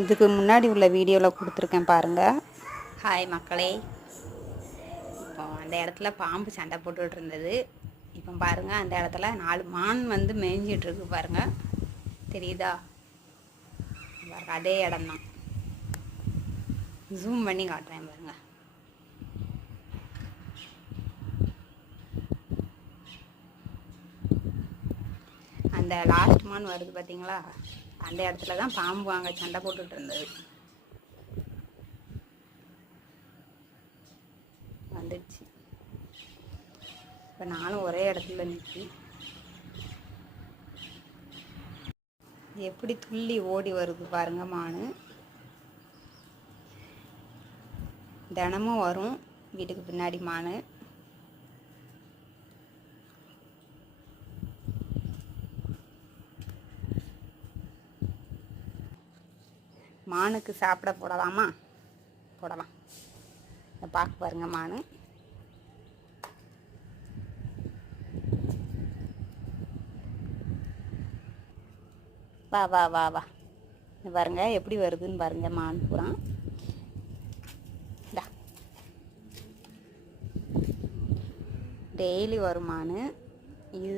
இதுக்கு முன்னாடி உள்ள வீடியோவில் கொடுத்துருக்கேன் பாருங்கள். ஹாய் மக்களே. இப்போ அந்த இடத்துல பாம்பு சண்டை போட்டுட்டு இருந்தது. இப்போ பாருங்கள், அந்த இடத்துல 4 மான் வந்து மேய்ஞ்சிட்ருக்கு பாருங்கள், தெரியுதா? பாருங்க, அதே இடம்தான். ஜூம் பண்ணி காட்டுறேன் பாருங்கள். அந்த லாஸ்ட் மான் வருது பார்த்தீங்களா, அந்த இடத்துல தான் பாம்பு அங்கே சண்டை போட்டுட்டு இருந்தது. வந்துடுச்சு. இப்போ நானும் ஒரே இடத்துல நிற்கி எப்படி துள்ளி ஓடி வருது பாருங்க மானு. தினமும் வரும் வீட்டுக்கு பின்னாடி மானு. மானுக்கு சாப்பிட போடலாமா? போடலாம். பார்க்க பாருங்க மானு. வா வா வா வா பாருங்க எப்படி வருதுன்னு பாருங்க மான் பூரா. டெய்லி வரும் மான். இது